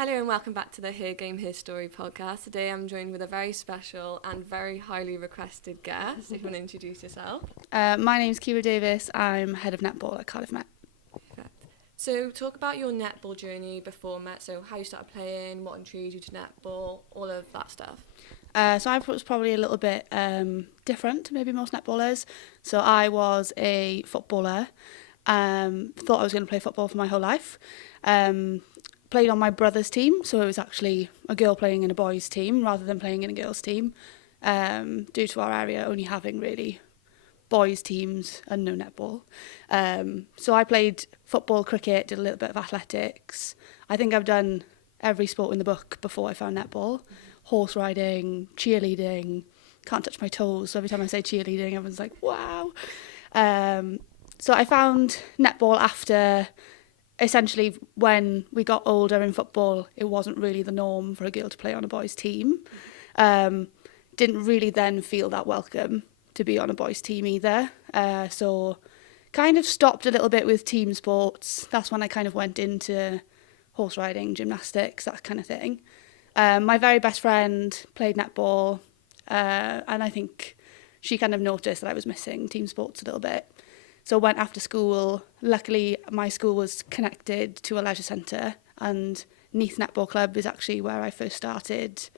Hello and welcome back to the Her Game, Her Story podcast. Today I'm joined with a very special and very highly requested guest. If you want to introduce yourself. My name's Keira Davies. I'm Head of Netball at Cardiff Met. Perfect. So talk about your netball journey before Met, so how you started playing, what intrigued you to netball, all of that stuff. So I was probably a little bit different to maybe most netballers. So I was a footballer. Thought I was going to play football for my whole life. Played on my brother's team, so it was actually a girl playing in a boys' team rather than playing in a girls' team, due to our area only having really boys' teams and no netball. So I played football, cricket, did a little bit of athletics. I think I've done every sport in the book before I found netball. Horse riding, cheerleading, can't touch my toes, so every time I say cheerleading, everyone's like, wow. So I found netball after, essentially, when we got older in football, it wasn't really the norm for a girl to play on a boys' team. Didn't really then feel that welcome to be on a boys' team either. So kind of stopped a little bit with team sports. That's when I kind of went into horse riding, gymnastics, that kind of thing. My very best friend played netball, and I think she kind of noticed that I was missing team sports a little bit. So went after school. Luckily, my school was connected to a leisure centre, and Neath Netball Club is actually where I first started.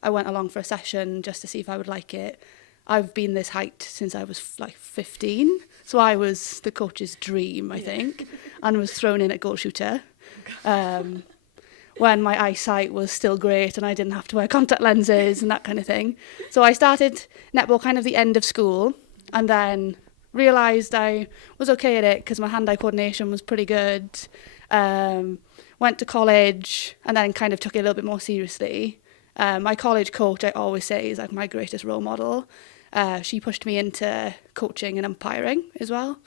I went along for a session just to see if I would like it. I've been this height since I was like 15, so I was the coach's dream, I think, and was thrown in at goal shooter. When my eyesight was still great and I didn't have to wear contact lenses and that kind of thing. So I started netball kind of the end of school, and then realised I was okay at it because my hand-eye coordination was pretty good. Went to college and then kind of took it a little bit more seriously. My college coach, I always say, is like my greatest role model. She pushed me into coaching and umpiring as well.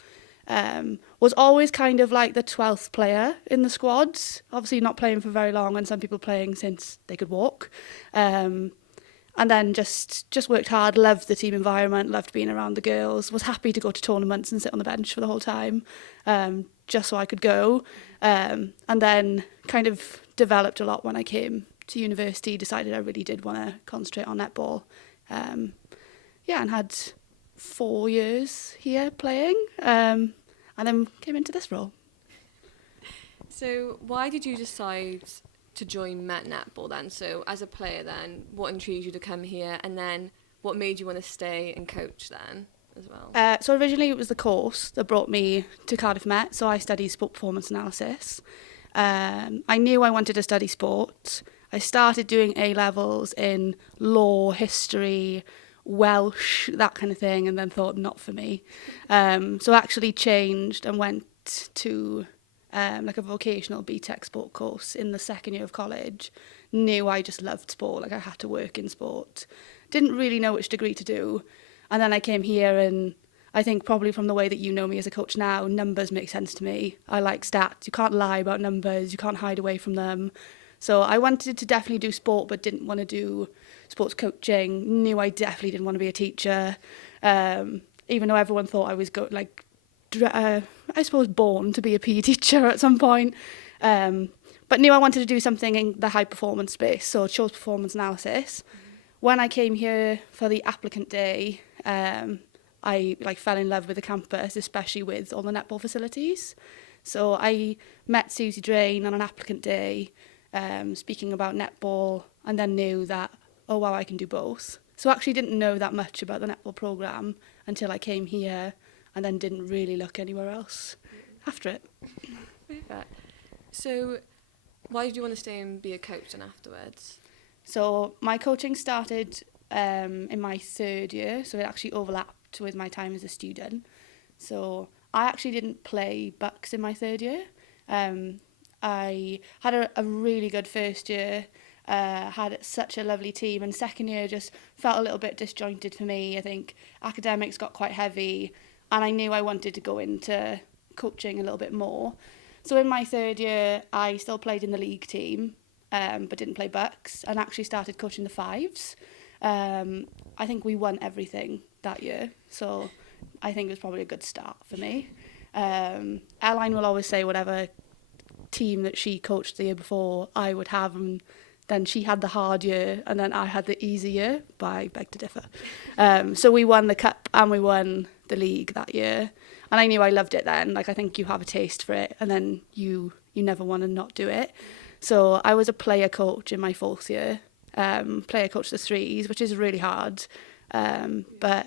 Was always kind of like the 12th player in the squads, obviously not playing for very long and some people playing since they could walk. And then just worked hard, loved the team environment, loved being around the girls, was happy to go to tournaments and sit on the bench for the whole time, just so I could go. And then kind of developed a lot when I came to university, decided I really did want to concentrate on netball. And had 4 years here playing, and then came into this role. So why did you decide to join Met Netball then? So as a player then, what intrigued you to come here, and then what made you want to stay and coach then as well? So originally it was the course that brought me to Cardiff Met, so I studied sport performance analysis. I knew I wanted to study sport. I started doing A-levels in law, history, Welsh, that kind of thing, and then thought not for me. So I actually changed and went to like a vocational BTEC sport course in the second year of college. Knew I just loved sport, like I had to work in sport. Didn't really know which degree to do. And then I came here, and I think probably from the way that you know me as a coach now, numbers make sense to me. I like stats. You can't lie about numbers. You can't hide away from them. So I wanted to definitely do sport, but didn't want to do sports coaching. Knew I definitely didn't want to be a teacher. Even though everyone thought I was I suppose born to be a PE teacher at some point. But knew I wanted to do something in the high performance space, so chose performance analysis. When I came here for the applicant day, I fell in love with the campus, especially with all the netball facilities. So I met Susie Drain on an applicant day, speaking about netball, and then knew that, oh wow, I can do both. So I actually didn't know that much about the netball programme until I came here, and then didn't really look anywhere else after it. Perfect. So why did you want to stay and be a coach then afterwards? So my coaching started in my third year, so it actually overlapped with my time as a student. So I actually didn't play bucks in my third year. I had a really good first year, had such a lovely team, and second year just felt a little bit disjointed for me. I think academics got quite heavy, and I knew I wanted to go into coaching a little bit more. So in my third year, I still played in the league team, but didn't play bucks, and actually started coaching the fives. I think we won everything that year, so I think it was probably a good start for me. Airline will always say whatever team that she coached the year before, I would have, and then she had the hard year, and then I had the easy year, but I beg to differ. So we won the cup and we won the league that year, and I knew I loved it then. Like, I think you have a taste for it, and then you never want to not do it. So I was a player coach in my 4th year, player coach the threes, which is really hard, but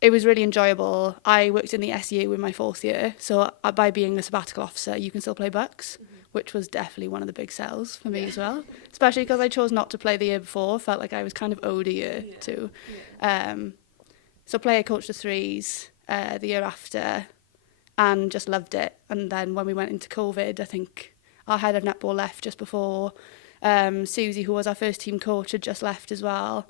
it was really enjoyable. I worked in the SU in my 4th year, so by being a sabbatical officer, you can still play bucks, which was definitely one of the big sells for me as well, especially because I chose not to play the year before. Felt like I was kind of owed a year too. So player coached the threes the year after and just loved it. And then when we went into COVID, I think our head of netball left just before. Susie, who was our first team coach, had just left as well.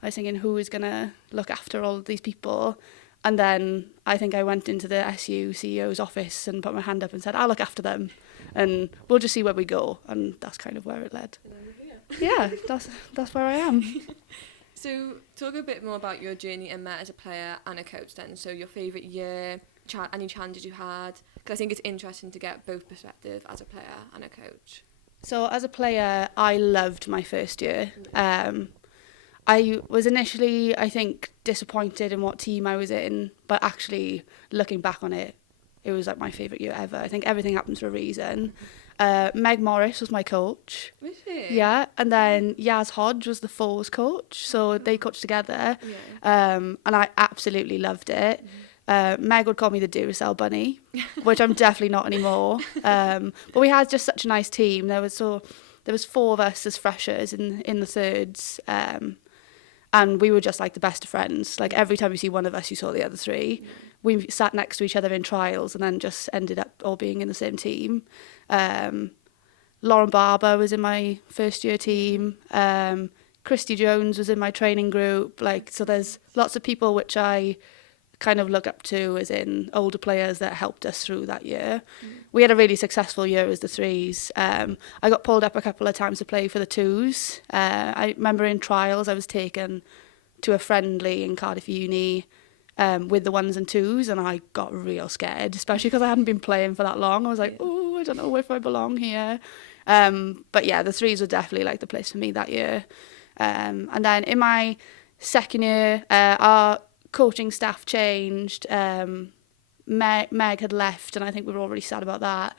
I was thinking, who is going to look after all of these people? And then I think I went into the SU CEO's office and put my hand up and said, I'll look after them and we'll just see where we go. And that's kind of where it led. Yeah, that's where I am. So talk a bit more about your journey in Met as a player and a coach then. So your favourite year, any challenges you had? Because I think it's interesting to get both perspective as a player and a coach. So as a player, I loved my first year. I was initially, I think, disappointed in what team I was in, but actually looking back on it, it was like my favourite year ever. I think everything happens for a reason. Meg Morris was my coach. Was she? Yeah, and then Yaz Hodge was the fours coach, so they coached together, and I absolutely loved it. Meg would call me the Duracell bunny, which I'm definitely not anymore. But we had just such a nice team. There was 4 of us as freshers in the thirds, and we were just like the best of friends. Like every time you see one of us, you saw the other 3. We sat next to each other in trials and then just ended up all being in the same team. Lauren Barber was in my first year team. Christy Jones was in my training group. Like, so there's lots of people which I kind of look up to as in older players that helped us through that year. We had a really successful year as the threes. I got pulled up a couple of times to play for the twos. I remember in trials I was taken to a friendly in Cardiff Uni with the ones and twos, and I got real scared, especially because I hadn't been playing for that long. I was like, oh, I don't know if I belong here. But yeah, the threes were definitely like the place for me that year. And then in my second year, our coaching staff changed. Meg had left, and I think we were all really sad about that.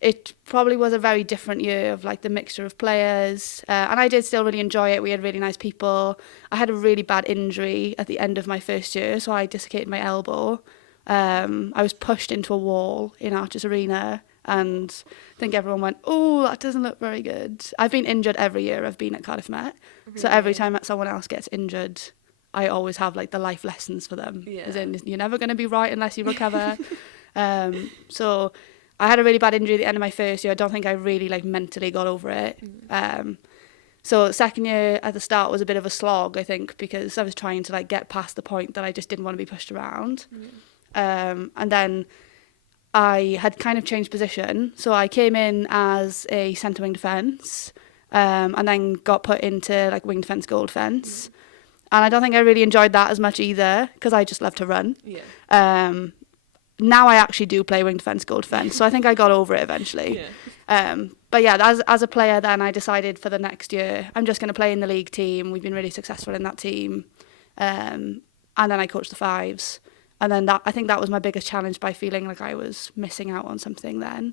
It probably was a very different year of like the mixture of players, and I did still really enjoy it. We had really nice people. I had a really bad injury at the end of my first year, so I dislocated my elbow. I was pushed into a wall in Arches Arena, and I think everyone went, oh, that doesn't look very good. I've been injured every year I've been at Cardiff Met. Really? So every time that someone else gets injured, I always have like the life lessons for them. As in, you're never going to be right unless you recover. So I had a really bad injury at the end of my first year. I don't think I really like mentally got over it. So second year at the start was a bit of a slog, I think, because I was trying to like get past the point that I just didn't want to be pushed around. And then I had kind of changed position. So I came in as a centre wing defence, and then got put into like wing defence, goal defence. And I don't think I really enjoyed that as much either, because I just love to run. Now I actually do play wing defence, goal defence, so I think I got over it eventually. But yeah, as a player then I decided for the next year, I'm just going to play in the league team. We've been really successful in that team. And then I coached the fives. And then I think that was my biggest challenge, by feeling like I was missing out on something then.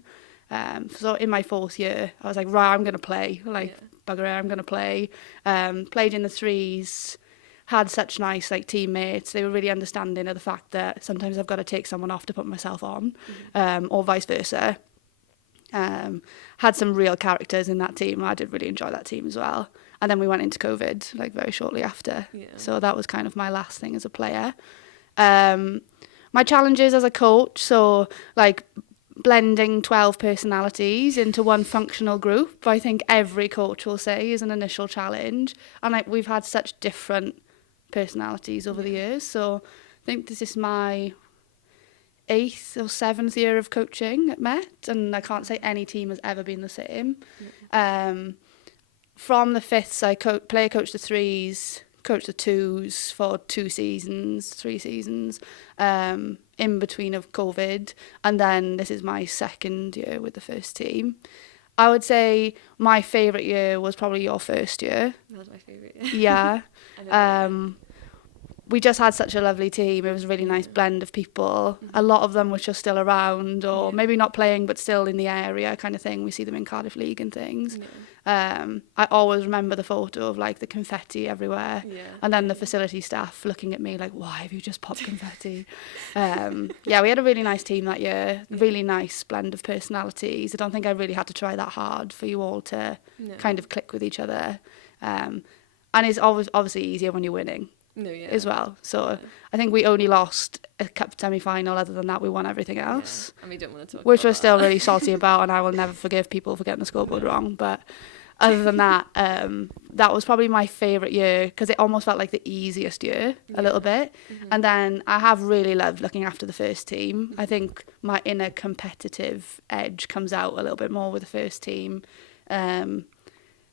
So in my fourth year, I was like, right, I'm going to play. Bugger it, I'm going to play. Played in the threes. Had such nice like teammates. They were really understanding of the fact that sometimes I've got to take someone off to put myself on, or vice versa. Had some real characters in that team. I did really enjoy that team as well. And then we went into COVID like very shortly after. So that was kind of my last thing as a player. My challenges as a coach, so like blending 12 personalities into one functional group, I think every coach will say is an initial challenge. And like we've had such different personalities over the years, so I think this is my 8th or 7th year of coaching at Met, and I can't say any team has ever been the same. From the fifths, I player coached the threes, coached the twos for 2 seasons, 3 seasons. in between of COVID, and then this is my second year with the first team. I would say my favourite year was probably your first year. That was my favourite year. Yeah. I know. We just had such a lovely team. It was a really nice blend of people. A lot of them which are still around, or maybe not playing but still in the area kind of thing. We see them in Cardiff League and things. I always remember the photo of like the confetti everywhere, and then the facility staff looking at me like, why have you just popped confetti? Yeah, we had a really nice team that year. Really nice blend of personalities. I don't think I really had to try that hard for you all to kind of click with each other. And it's obviously easier when you're winning. As well. So I think we only lost a cup semi-final. Other than that, we won everything else. And we don't want to talk which about we're still that. really salty about, and I will never forgive people for getting the scoreboard wrong. But other than that, that was probably my favourite year because it almost felt like the easiest year a little bit. And then I have really loved looking after the first team. I think my inner competitive edge comes out a little bit more with the first team.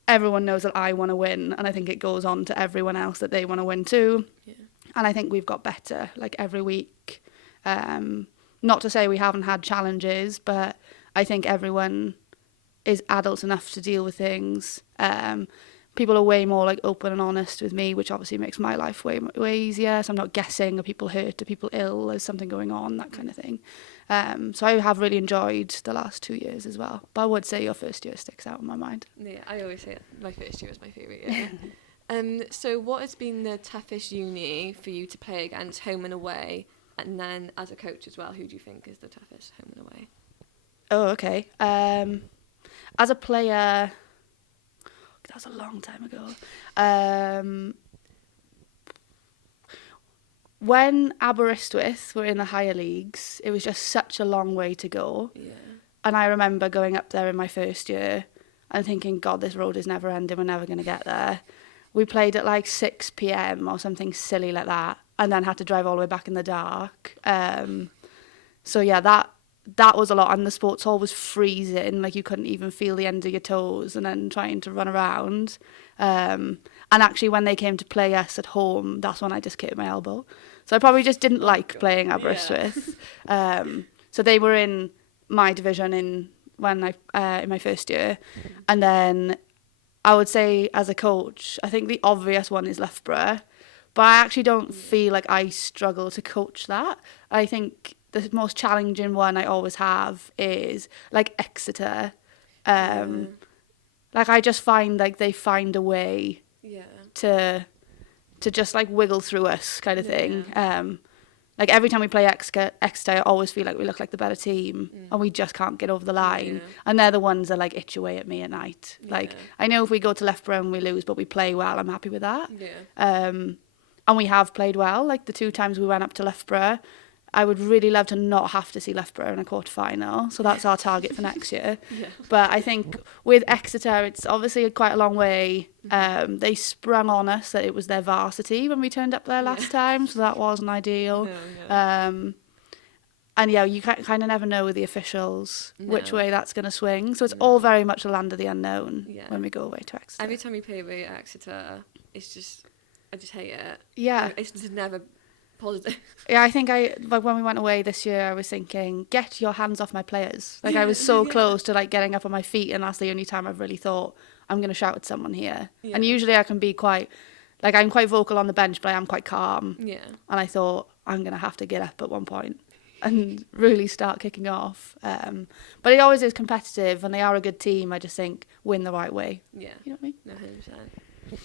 Everyone knows that I want to win, and I think it goes on to everyone else that they want to win too. And I think we've got better like every week. Not to say we haven't had challenges, but I think everyone is adult enough to deal with things. People are way more like open and honest with me, which obviously makes my life way easier. So I'm not guessing, are people hurt, are people ill, is something going on, that kind of thing. So I have really enjoyed the last 2 years as well. But I would say your first year sticks out in my mind. Yeah, I always say my first year was my favourite year. So what has been the toughest uni for you to play against, home and away? And then as a coach as well, who do you think is the toughest home and away? Oh, okay. As a player, that was a long time ago. When Aberystwyth were in the higher leagues, it was just such a long way to go. And I remember going up there in my first year and thinking, God, this road is never ending, we're never going to get there. We played at like 6 p.m. or something silly like that, and then had to drive all the way back in the dark. So yeah, that was a lot, and the sports hall was freezing, like you couldn't even feel the end of your toes, and then trying to run around. And actually when they came to play us at home, that's when I dislocated my elbow. So I probably just didn't like playing Aberystwyth. So they were in my division in my first year. And then I would say as a coach, I think the obvious one is Loughborough, but I actually don't feel like I struggle to coach that. I think the most challenging one I always have is like Exeter. Like I just find like they find a way to just like wiggle through us kind of thing. Like every time we play Exeter, I always feel like we look like the better team and we just can't get over the line. And they're the ones that like itch away at me at night. Like I know if we go to Loughborough and we lose, but we play well, I'm happy with that. And we have played well. Like the 2 times we went up to Loughborough, I would really love to not have to see Loughborough in a quarter-final. So that's our target for next year. But I think with Exeter, it's obviously quite a long way. They sprung on us that it was their varsity when we turned up there last time. So that wasn't ideal. And yeah, you kind of never know with the officials which way that's going to swing. So it's all very much a land of the unknown when we go away to Exeter. Every time we play away at Exeter, it's just, I just hate it. It's just never positive. Yeah, I think like when we went away this year, I was thinking, get your hands off my players. Like I was so close to like getting up on my feet, and that's the only time I've really thought I'm going to shout at someone here. And usually I can be quite, like I'm quite vocal on the bench, but I am quite calm. And I thought I'm going to have to get up at one point and really start kicking off. But it always is competitive, and they are a good team. I just think win the right way. You know what I mean? No, 100%.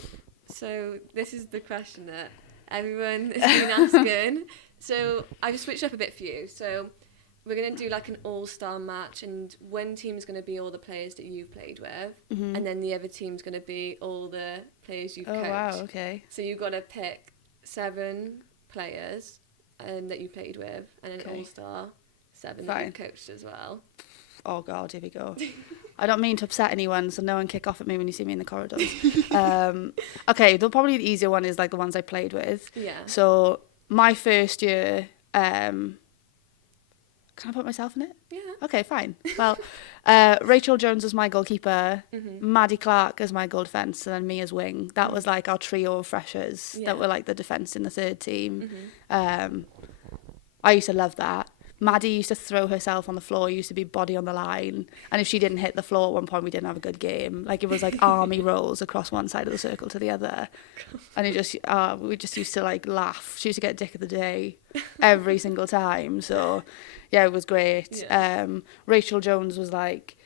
So this is the question that everyone has been asking. So I've switched up a bit for you. So we're going to do like an all-star match, and one team's going to be all the players that you've played with, and then the other team's going to be all the players you've coached. Oh, wow, okay. So you've got to pick 7 players that you played with, and an all-star 7 that you've coached as well. Oh, God, here we go. I don't mean to upset anyone, so no one kick off at me when you see me in the corridors. Okay, probably the easier one is like the ones I played with. So my first year, can I put myself in it? Okay, fine. Well, Rachel Jones was my goalkeeper, Maddie Clark as my goal defence, and then me as wing. That was like our trio of freshers that were like the defence in the third team. I used to love that. Maddie used to throw herself on the floor, used to be body on the line. And if she didn't hit the floor at one point, we didn't have a good game. Like, it was like army rolls across one side of the circle to the other. And we just used to, like, laugh. She used to get dick of the day every single time. So, yeah, it was great. Yeah. Rachel Jones was like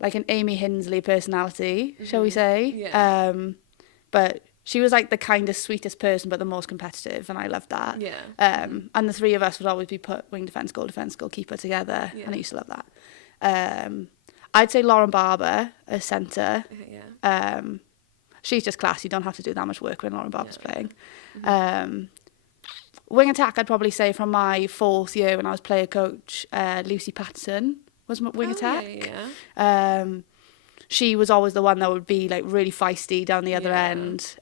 an Amy Hinsley personality, shall we say. Yeah. But she was like the kindest, sweetest person, but the most competitive, and I loved that. Yeah. And the three of us would always be put wing defence, goalkeeper together, Yeah. and I used to love that. I'd say Lauren Barber as centre. Yeah. She's just class. You don't have to do that much work when Lauren Barber's playing. Mm-hmm. Wing attack, I'd probably say from my 4th year when I was player coach, Lucy Patterson was my wing attack. Yeah. She was always the one that would be like really feisty down the other end.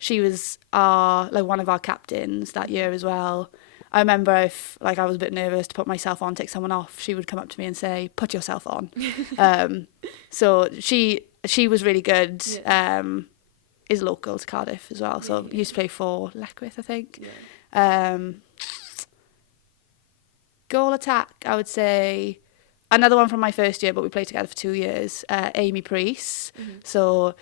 She was one of our captains that year as well. I remember if like I was a bit nervous to put myself on, take someone off, she would come up to me and say, "Put yourself on." So she was really good. Yeah. Is local to Cardiff as well. So Yeah. used to play for Leckwith, I think. Yeah. Goal attack, I would say. Another one from my first year, but we played together for 2 years, Amy Priest. Mm-hmm. So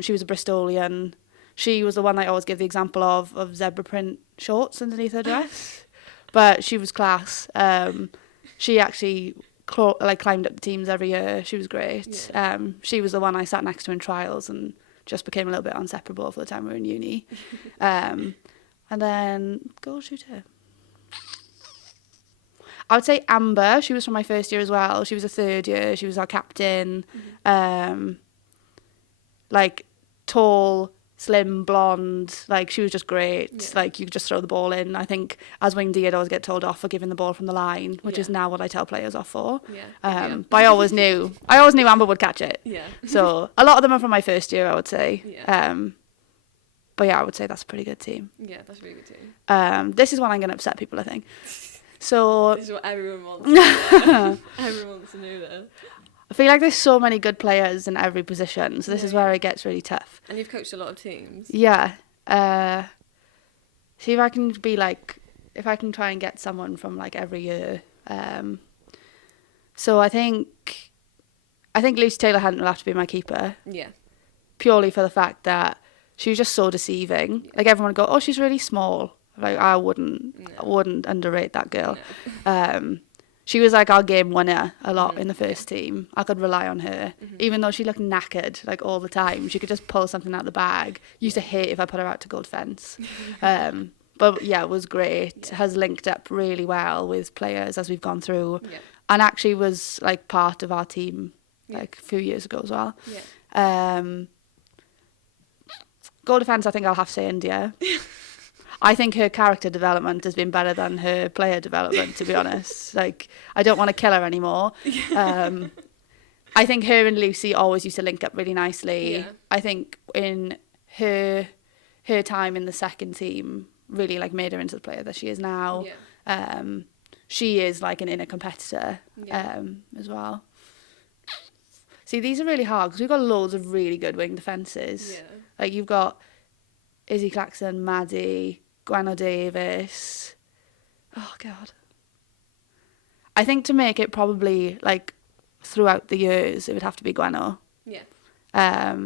she was a Bristolian. She was the one I always give the example of zebra print shorts underneath her dress. But she was class. She actually climbed up the teams every year. She was great. Yeah. She was the one I sat next to in trials and just became a little bit inseparable for the time we were in uni. And then goal shooter. I would say Amber. She was from my first year as well. She was a 3rd year. She was our captain. Mm-hmm. Like tall, slim, blonde. Like she was just great. Yeah. Like you could just throw the ball in. I think as wing D, I'd always get told off for giving the ball from the line, which is now what I tell players off for. Yeah. But I always knew Amber would catch it. Yeah. So a lot of them are from my first year, I would say. Yeah. But yeah, I would say that's a pretty good team. Yeah, that's a really good team. This is when I'm going to upset people, I think. So This is what everyone wants to know. Everyone wants to know that. I feel like there's so many good players in every position, so this is where it gets really tough. And you've coached a lot of teams. Yeah. See if I can if I can try and get someone from like every year. So I think Lucy Taylor-Hunt will have to be my keeper, Yeah. purely for the fact that she was just so deceiving. Yeah. Like everyone would go, "Oh, she's really small." Like I wouldn't underrate that girl. No. She was like our game winner a lot in the first team. I could rely on her, even though she looked knackered like all the time. She could just pull something out of the bag. Used to hate if I put her out to goal defence. But yeah, it was great. Yeah. Has linked up really well with players as we've gone through, Yeah. and actually was like part of our team Yeah. like a few years ago as well. Yeah. Goal defence, I think I'll have to say India. I think her character development has been better than her player development, to be honest. Like, I don't want to kill her anymore. I think her and Lucy always used to link up really nicely. Yeah. I think in her time in the second team really like made her into the player that she is now. Yeah. She is like an inner competitor as well. See, these are really hard because we've got loads of really good wing defences. Yeah. Like you've got Izzy Claxon, Maddie, Gwen Davis. Oh God. I think to make it probably like throughout the years, it would have to be Gweno. Yeah.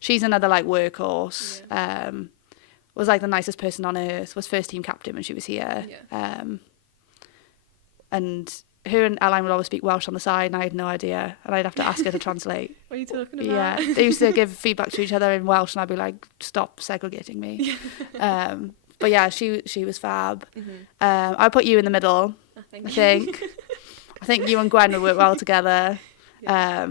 She's another like workhorse. Yeah. Was like the nicest person on earth. Was first team captain when she was here. Yeah. And her and Aline would always speak Welsh on the side, and I had no idea, and I'd have to ask her to translate. What are you talking about? Yeah, they used to give feedback to each other in Welsh, and I'd be like, "Stop segregating me." But yeah, she was fab. I put you in the middle. Thank I you. think. I think you and Gwen would work well together. Yeah.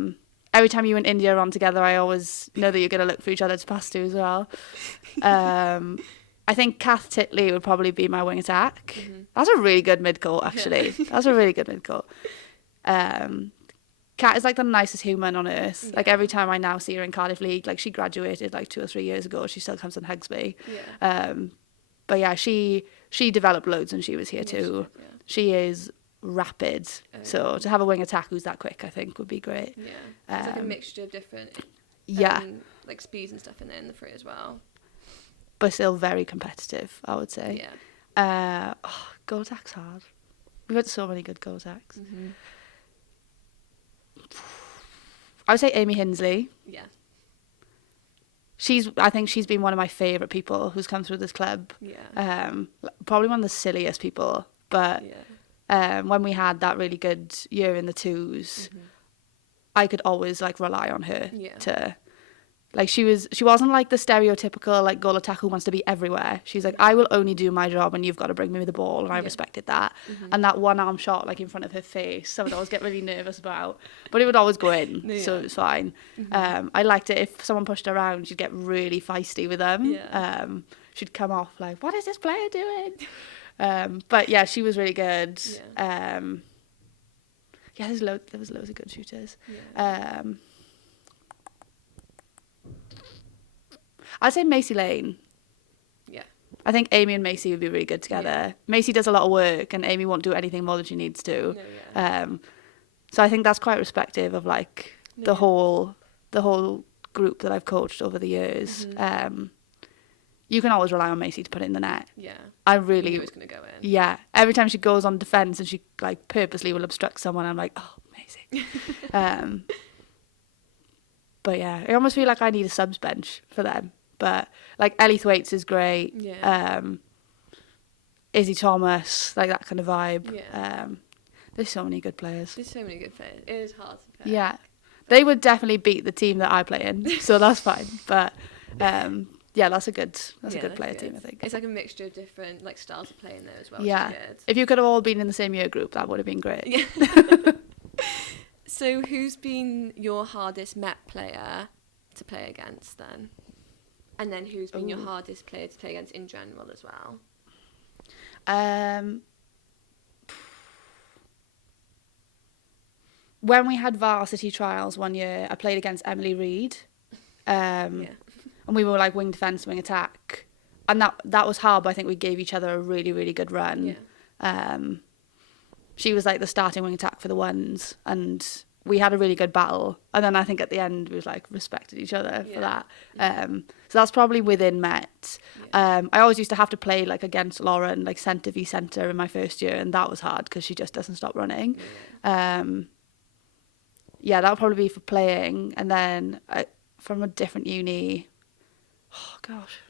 Every time you and India are on together, I always know that you're going to look for each other to pass to as well. I think Kath Titley would probably be my wing attack. That's a really good mid-court, actually. That's a really good mid-court. Kat is like the nicest human on earth. Like every time I now see her in Cardiff League, like she graduated like 2 or 3 years ago, she still comes and hugs me. Yeah. But yeah, she developed loads when she was here too. Yeah. She is rapid. So to have a wing attack who's that quick, I think would be great. Yeah. It's like a mixture of different Yeah. like speeds and stuff in the free as well. But still very competitive, I would say. Yeah. Goal attack's hard. We've had so many good goal attacks. Mm-hmm. I would say Amy Hinsley. Yeah. I think she's been one of my favourite people who's come through this club. Yeah. Probably one of the silliest people, but Yeah. when we had that really good year in the twos, Mm-hmm. I could always like rely on her Yeah. to, like, she wasn't like the stereotypical like goal attacker who wants to be everywhere. She's like, I will only do my job and you've got to bring me the ball, and I Yeah. respected that. Mm-hmm. And that one arm shot like in front of her face, I would always get really nervous about, but it would always go in, so Yeah. it was fine. Mm-hmm. I liked it if someone pushed her around, she'd get really feisty with them. Yeah. She'd come off like, what is this player doing? But yeah, she was really good. Yeah. Yeah, there was loads of good shooters. Yeah. I'd say Macy Lane. Yeah. I think Amy and Macy would be really good together. Yeah. Macy does a lot of work and Amy won't do anything more than she needs to. No, yeah. So I think that's quite respective of like No, the yeah. whole group that I've coached over the years. Mhm. You can always rely on Macy to put it in the net. Yeah. I You really, knew it was going to go in. yeah. Every time she goes on defence and she like purposely will obstruct someone, I'm like, oh, Macy. But yeah, I almost feel like I need a subs bench for them. But like Ellie Thwaites is great. Yeah. Izzy Thomas, like that kind of vibe. Yeah. There's so many good players. There's so many good players. It is hard to pick. Yeah, they would definitely beat the team that I play in, so that's fine. But yeah, that's a good player team, I think. It's like a mixture of different like styles of playing there as well. Yeah, Which is good. if you could have all been in the same year group, that would have been great. Yeah. So who's been your hardest Met player to play against then? And then who's been your hardest player to play against in general as well? When we had varsity trials one year, I played against Emily Reid. Yeah. And we were like wing defence, wing attack. And that was hard, but I think we gave each other a really, really good run. Yeah. She was like the starting wing attack for the ones, and we had a really good battle. And then I think at the end we was like respected each other for that. So that's probably within Met. Yeah. I always used to have to play like against Lauren, like centre v centre in my first year, and that was hard because she just doesn't stop running. Yeah, that would probably be for playing. And then from a different uni, oh gosh.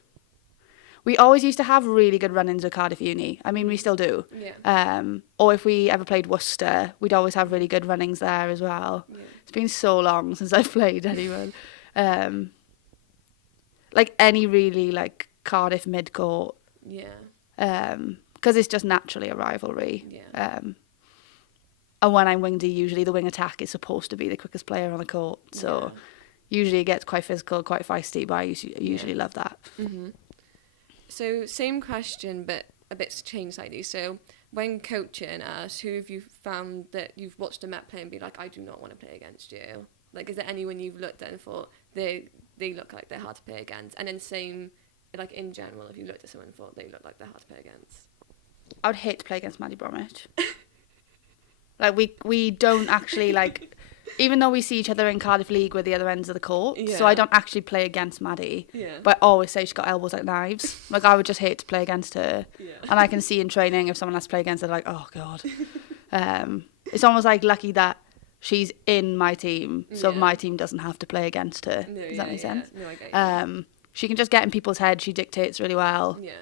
We always used to have really good run-ins with Cardiff Uni. I mean, we still do. Yeah. Or if we ever played Worcester, we'd always have really good runnings there as well. Yeah. It's been so long since I've played anyone. Like any really like Cardiff mid-court. Yeah. Because it's just naturally a rivalry. Yeah. And when I'm wing D, usually the wing attack is supposed to be the quickest player on the court. So usually it gets quite physical, quite feisty, but I usually love that. Mm-hmm. So same question, but a bit changed slightly. So when coaching us, who have you found that you've watched a Met play and be like, I do not want to play against you? Like, is there anyone you've looked at and thought they look like they're hard to play against? And then same, like in general, if you looked at someone and thought they look like they're hard to play against? I would hate to play against Maddie Bromwich. Like we don't actually like, even though we see each other in Cardiff League, we're the other ends of the court. Yeah. So I don't actually play against Maddie. Yeah. But I always say she's got elbows like knives. Like I would just hate to play against her. Yeah. And I can see in training if someone has to play against her, like, oh god. It's almost like lucky that she's in my team, so my team doesn't have to play against her. No, Does that make sense? No, I get you. She can just get in people's head. She dictates really well. Yeah.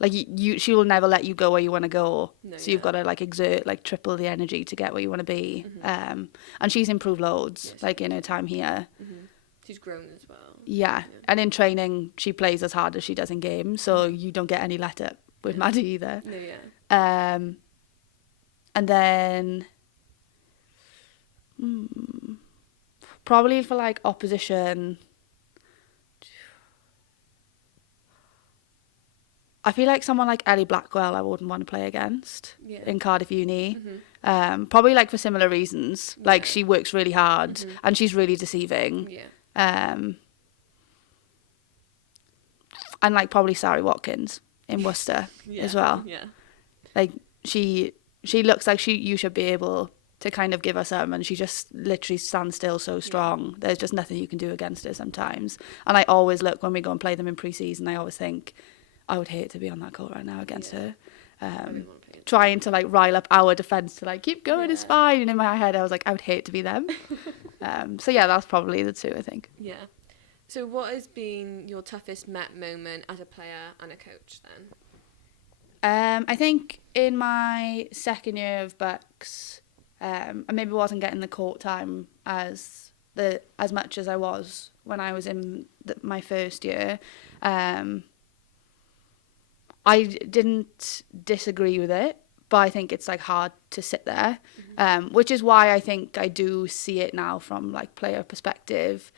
Like she will never let you go where you want to go. No, So you've got to like exert like triple the energy to get where you want to be. And she's improved loads, like in her time here. Mm-hmm. She's grown as well. Yeah. And in training, she plays as hard as she does in games. So you don't get any let up with Maddie either. No, yeah. And then probably for like opposition, I feel like someone like Ellie Blackwell I wouldn't want to play against in Cardiff Uni. Mm-hmm. Probably like for similar reasons. Like Yeah. she works really hard Mm-hmm. and she's really deceiving. Yeah. And like probably Sari Watkins in Worcester as well. Yeah. Like she looks like you should be able to kind of give her some, and she just literally stands still so strong. There's just nothing you can do against her sometimes. And I always look when we go and play them in pre-season, I always think, I would hate to be on that court right now against her. I wouldn't wanna play against Trying to like rile up our defence to like keep going, it's Yeah. fine. And in my head, I was like, I would hate to be them. So yeah, that's probably the two, I think. Yeah. So what has been your toughest Met moment as a player and a coach then? I think in my second year of Bucks, I maybe wasn't getting the court time as much as I was when I was in my first year. I didn't disagree with it, but I think it's like hard to sit there, which is why I think I do see it now from like player perspective.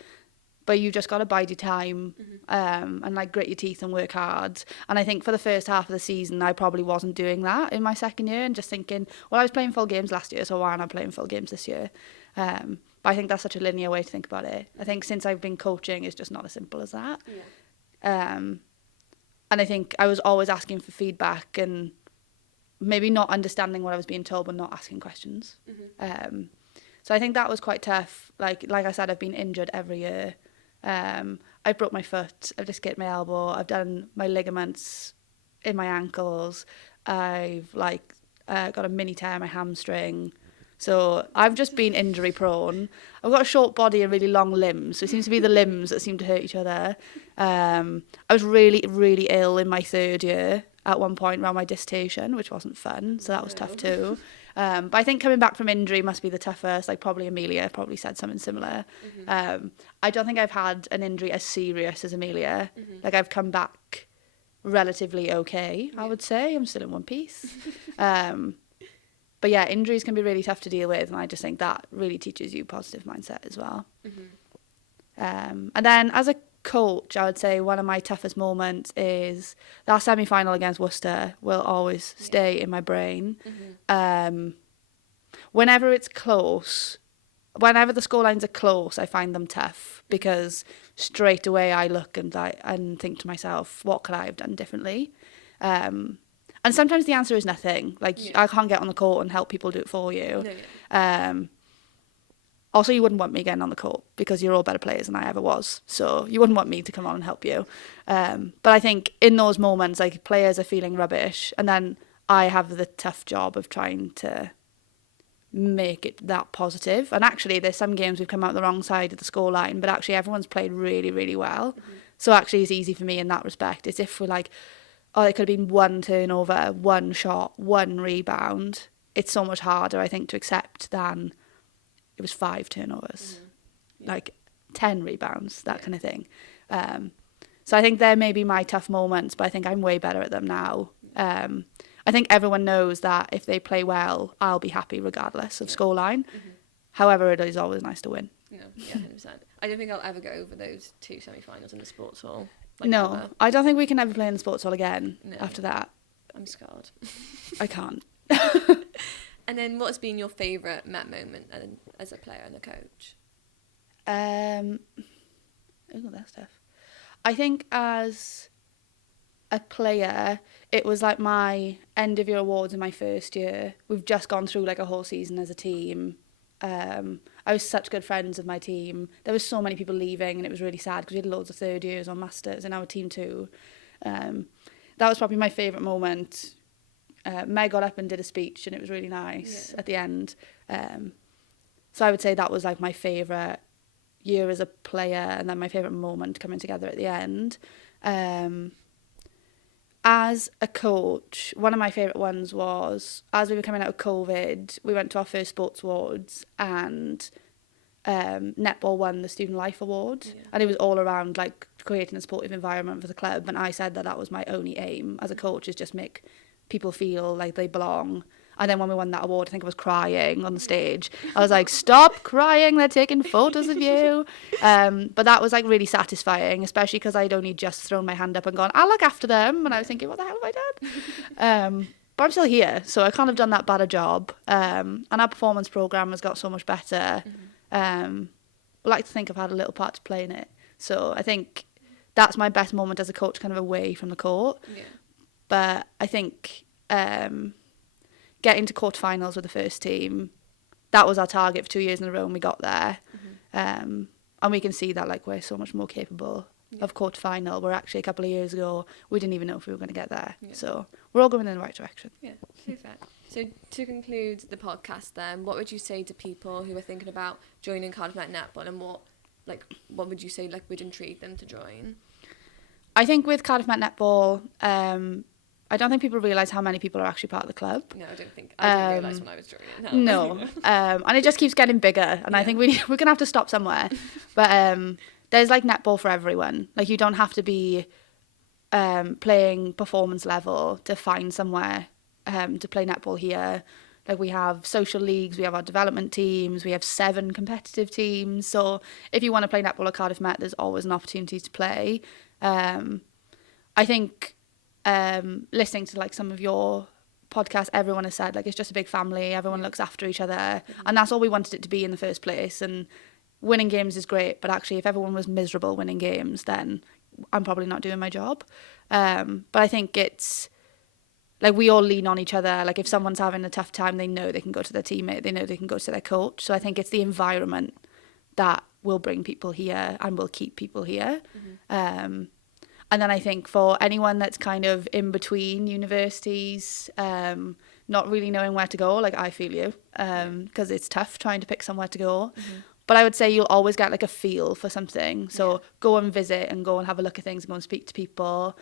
But you just got to bide your time and like grit your teeth and work hard. And I think for the first half of the season, I probably wasn't doing that in my second year and just thinking, well, I was playing full games last year, so why aren't I playing full games this year? But I think that's such a linear way to think about it. I think since I've been coaching, it's just not as simple as that. Yeah. And I think I was always asking for feedback and maybe not understanding what I was being told, but not asking questions. So I think that was quite tough. Like I said, I've been injured every year. I broke my foot. I've dislocated my elbow. I've done my ligaments in my ankles. I've got a mini tear in my hamstring. So I've just been injury prone. I've got a short body and really long limbs. So it seems to be the limbs that seem to hurt each other. I was really, really ill in my third year at one point around my dissertation, which wasn't fun. So that was tough too. But I think coming back from injury must be the toughest. Like probably Amelia probably said something similar. I don't think I've had an injury as serious as Amelia. Like I've come back relatively okay, I would say. I'm still in one piece. But yeah, injuries can be really tough to deal with, and I just think that really teaches you positive mindset as well. And then as a coach, I would say one of my toughest moments is that semi-final against Worcester will always stay in my brain. Whenever it's close, whenever the scorelines are close, I find them tough because straight away I look and think to myself, what could I have done differently? And sometimes the answer is nothing. Like, I can't get on the court and help people do it for you. Also, you wouldn't want me getting on the court because you're all better players than I ever was. So you wouldn't want me to come on and help you. But I think in those moments, like, players are feeling rubbish. And then I have the tough job of trying to make it that positive. And actually, there's some games we've come out the wrong side of the scoreline, but actually everyone's played really, really well. So actually, it's easy for me in that respect. It's if we're like, oh, it could have been one turnover, one shot, one rebound. It's so much harder, I think, to accept than it was 5 turnovers, like 10 rebounds, that kind of thing. So I think there may be my tough moments, but I think I'm way better at them now. I think everyone knows that if they play well, I'll be happy regardless of scoreline. However, it is always nice to win. No, yeah, 100%. I don't think I'll ever get over those 2 semi-finals in the sports hall. No, ever. I don't think we can ever play in the sports hall again after that. I'm scarred. I can't. And then what's been your favourite Met moment as a player and a coach? That's tough. I think as a player, it was like my end of year awards in my first year. We've just gone through like a whole season as a team. I was such good friends with my team. There was so many people leaving and it was really sad because we had loads of third years on masters in our team too. That was probably my favourite moment. Meg got up and did a speech and it was really nice at the end. So I would say that was like my favourite year as a player and then my favourite moment coming together at the end. As a coach, one of my favourite ones was, as we were coming out of COVID, we went to our first sports awards and Netball won the Student Life Award. And it was all around like creating a supportive environment for the club. And I said that was my only aim as a coach, is just make people feel like they belong. And then when we won that award, I think I was crying on the stage. I was like, stop crying, they're taking photos of you. But that was like really satisfying, especially because I'd only just thrown my hand up and gone, I'll look after them. And I was thinking, what the hell have I done? But I'm still here, so I can't have done that bad a job. And our performance programme has got so much better. I like to think I've had a little part to play in it. So I think that's my best moment as a coach, kind of away from the court. But I think getting to quarterfinals with the first team, that was our target for 2 years in a row and we got there. And we can see that like we're so much more capable of quarter-final, where actually a couple of years ago, we didn't even know if we were going to get there. Yeah. So we're all going in the right direction. Yeah, perfect. So to conclude the podcast then, what would you say to people who are thinking about joining Cardiff Met Netball, and what would you say would intrigue them to join? I think with Cardiff Met Netball, I don't think people realise how many people are actually part of the club. No, I didn't realise when I was joining. No. And it just keeps getting bigger, and I think we're going to have to stop somewhere. But there's like netball for everyone. Like, you don't have to be playing performance level to find somewhere to play netball here. Like, we have social leagues, we have our development teams, we have 7 competitive teams. So if you want to play netball at Cardiff Met, there's always an opportunity to play. I think listening to like some of your podcasts, everyone has said like it's just a big family, everyone looks after each other, and that's all we wanted it to be in the first place. And winning games is great, but actually if everyone was miserable winning games, then I'm probably not doing my job. But I think it's like we all lean on each other. Like, if someone's having a tough time, they know they can go to their teammate, they know they can go to their coach. So I think it's the environment that will bring people here and will keep people here. And then I think for anyone that's kind of in between universities, not really knowing where to go, like, I feel you, because it's tough trying to pick somewhere to go. But I would say you'll always get like a feel for something. So go and visit and go and have a look at things and go and speak to people.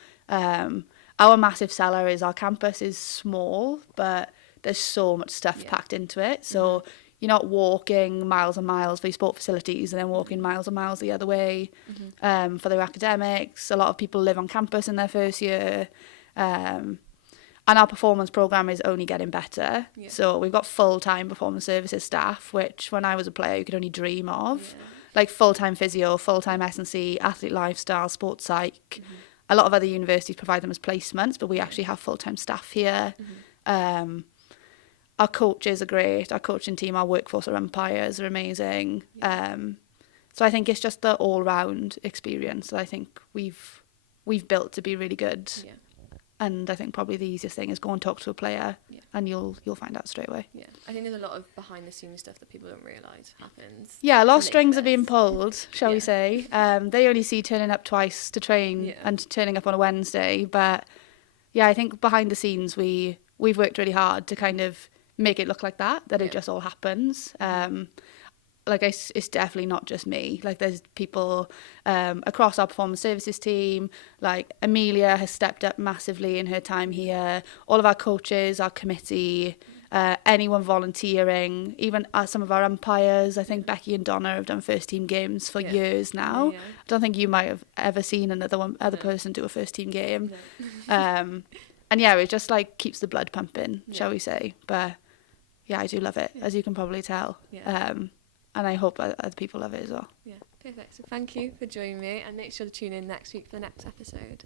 Our massive seller is our campus is small, but there's so much stuff packed into it. So you're not walking miles and miles for your sport facilities and then walking miles and miles the other way for their academics. A lot of people live on campus in their first year. And our performance programme is only getting better. So we've got full-time performance services staff, which when I was a player, you could only dream of. Like full-time physio, full-time S&C, athlete lifestyle, sports psych. A lot of other universities provide them as placements, but we actually have full-time staff here. Our coaches are great. Our coaching team, our workforce, our umpires are amazing. So I think it's just the all-round experience that I think we've built to be really good. And I think probably the easiest thing is go and talk to a player, and you'll find out straight away. I think there's a lot of behind-the-scenes stuff that people don't realise happens. Yeah, a lot of strings are being pulled, shall we say. They only see turning up twice to train and turning up on a Wednesday. But yeah, I think behind the scenes we've worked really hard to kind of make it look like that it just all happens. Like, it's definitely not just me. Like, there's people across our performance services team. Like, Amelia has stepped up massively in her time here. All of our coaches, our committee, anyone volunteering, even some of our umpires. I think Becky and Donna have done first team games for years now. I don't think you might have ever seen other person do a first team game. And yeah, it just like keeps the blood pumping, shall we say. But yeah, I do love it, as you can probably tell. And I hope other people love it as well. Perfect. So thank you for joining me, and make sure to tune in next week for the next episode.